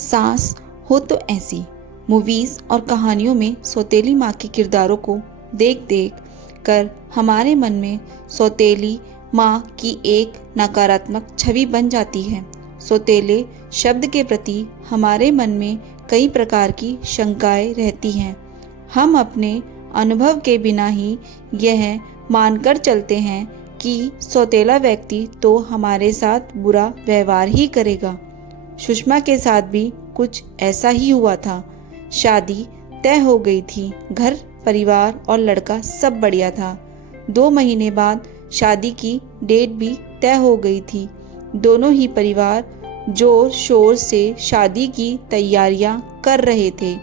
सास हो तो ऐसी मूवीज़ और कहानियों में सौतेली माँ के किरदारों को देख देख कर हमारे मन में सौतेली माँ की एक नकारात्मक छवि बन जाती है। सौतेले शब्द के प्रति हमारे मन में कई प्रकार की शंकाएं रहती हैं। हम अपने अनुभव के बिना ही यह मानकर चलते हैं कि सौतेला व्यक्ति तो हमारे साथ बुरा व्यवहार ही करेगा। सुषमा के साथ भी कुछ ऐसा ही हुआ था। शादी तय हो गई थी, घर परिवार और लड़का सब बढ़िया था। 2 महीने बाद शादी की डेट भी तय हो गई थी। दोनों ही परिवार जोर शोर से शादी की तैयारियां कर रहे थे।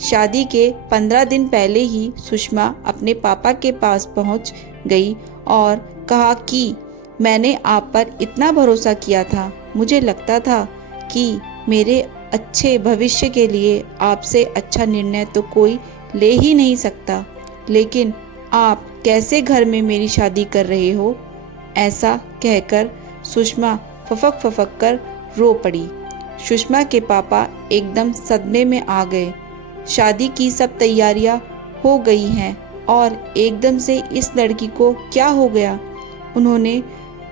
शादी के 15 दिन पहले ही सुषमा अपने पापा के पास पहुंच गई और कहा कि मैंने आप पर इतना भरोसा किया था। मुझे लगता था कि मेरे अच्छे भविष्य के लिए आपसे अच्छा निर्णय तो कोई ले ही नहीं सकता, लेकिन आप कैसे घर में मेरी शादी कर रहे हो? ऐसा कहकर सुषमा फफक कर रो पड़ी। सुषमा के पापा एकदम सदमे में आ गए। शादी की सब तैयारियां हो गई हैं और एकदम से इस लड़की को क्या हो गया? उन्होंने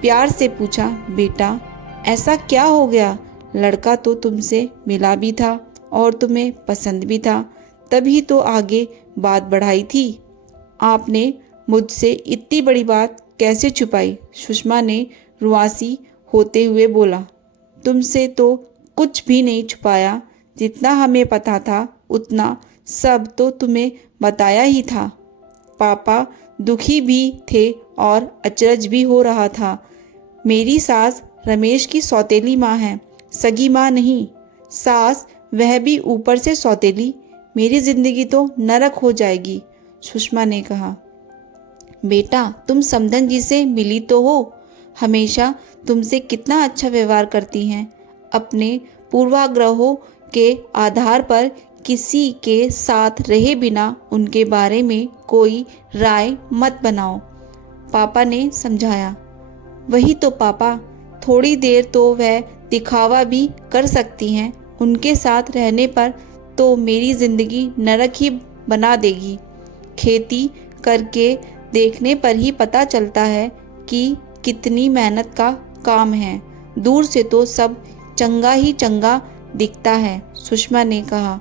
प्यार से पूछा, बेटा ऐसा क्या हो गया? लड़का तो तुमसे मिला भी था और तुम्हें पसंद भी था, तभी तो आगे बात बढ़ाई थी। आपने मुझसे इतनी बड़ी बात कैसे छुपाई? सुषमा ने रुआसी होते हुए बोला, तुमसे तो कुछ भी नहीं छुपाया। जितना हमें पता था उतना सब तो तुम्हें बताया ही था। पापा दुखी भी थे और अचरज भी हो रहा था। मेरी सास रमेश की सौतेली माँ है, सगी माँ नहीं। सास वह भी ऊपर से सौतेली। मेरी जिंदगी तो नरक हो जाएगी। सुषमा ने कहा, बेटा तुम समधन जी से मिली तो हो, हमेशा तुमसे कितना अच्छा व्यवहार करती हैं। अपने पूर्वाग्रहों के आधार पर किसी के साथ रहे बिना उनके बारे में कोई राय मत बनाओ। पापा ने समझाया। वही तो पापा, थोड़ी देर तो वह दिखावा भी कर सकती हैं। उनके साथ रहने पर तो मेरी जिंदगी नरक ही बना देगी। खेती करके देखने पर ही पता चलता है कि कितनी मेहनत का काम है। दूर से तो सब चंगा ही चंगा दिखता है, सुषमा ने कहा।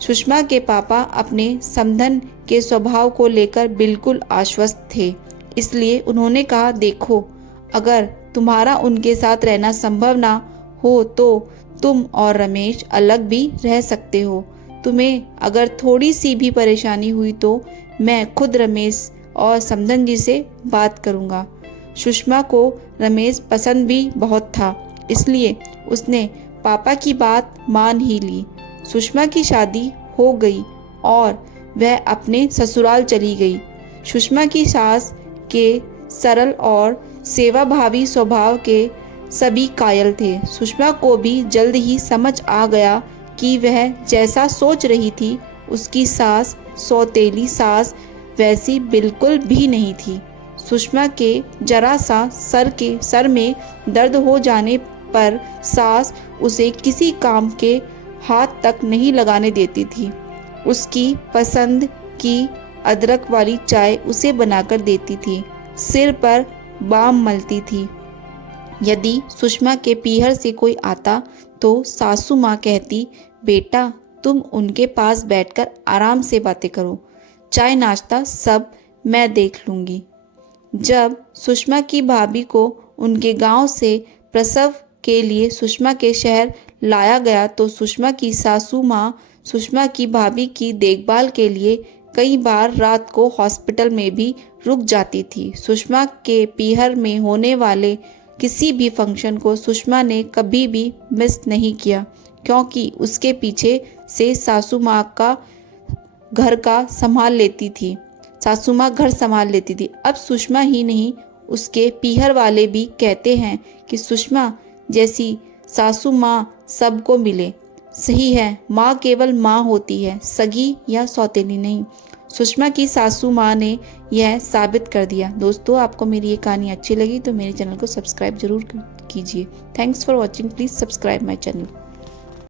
सुषमा के पापा अपने समधन के स्वभाव को लेकर बिल्कुल आश्वस्त थे, इसलिए उन्होंने कहा, देखो अगर तुम्हारा उनके साथ रहना संभव ना हो तो तुम और रमेश अलग भी रह सकते हो। तुम्हें अगर थोड़ी सी भी परेशानी हुई तो मैं खुद रमेश और समधन जी से बात करूँगा। सुषमा को रमेश पसंद भी बहुत था, इसलिए उसने पापा की बात मान ही ली। सुषमा की शादी हो गई और वह अपने ससुराल चली गई। सुषमा की सास के सरल और सेवाभावी स्वभाव के सभी कायल थे। सुषमा को भी जल्द ही समझ आ गया कि वह जैसा सोच रही थी उसकी सास सौतेली सास वैसी बिल्कुल भी नहीं थी। सुषमा के जरा सा सर में दर्द हो जाने पर सास उसे किसी काम के हाथ तक नहीं लगाने देती थी। उसकी पसंद की अदरक वाली चाय उसे बनाकर देती थी, सिर पर बाम मलती थी। यदि सुषमा के पीहर से कोई आता तो सासू माँ कहती, बेटा तुम उनके पास बैठकर आराम से बातें करो, चाय नाश्ता सब मैं देख लूँगी। जब सुषमा की भाभी को उनके गांव से प्रसव के लिए सुषमा के शहर लाया गया तो सुषमा की सासू माँ सुषमा की भाभी की देखभाल के लिए कई बार रात को हॉस्पिटल में भी रुक जाती थी। सुषमा के पीहर में होने वाले किसी भी फंक्शन को सुषमा ने कभी भी मिस नहीं किया, क्योंकि उसके पीछे से सासू माँ का घर का संभाल लेती थी। सासू माँ घर संभाल लेती थी। अब सुषमा ही नहीं, उसके पीहर वाले भी कहते हैं कि सुषमा जैसी सासू माँ सबको मिले। सही है, माँ केवल माँ होती है, सगी या सौतेली नहीं। सुषमा की सासू माँ ने यह साबित कर दिया। दोस्तों, आपको मेरी ये कहानी अच्छी लगी तो मेरे चैनल को सब्सक्राइब जरूर कीजिए। Thanks for watching. Please subscribe my channel.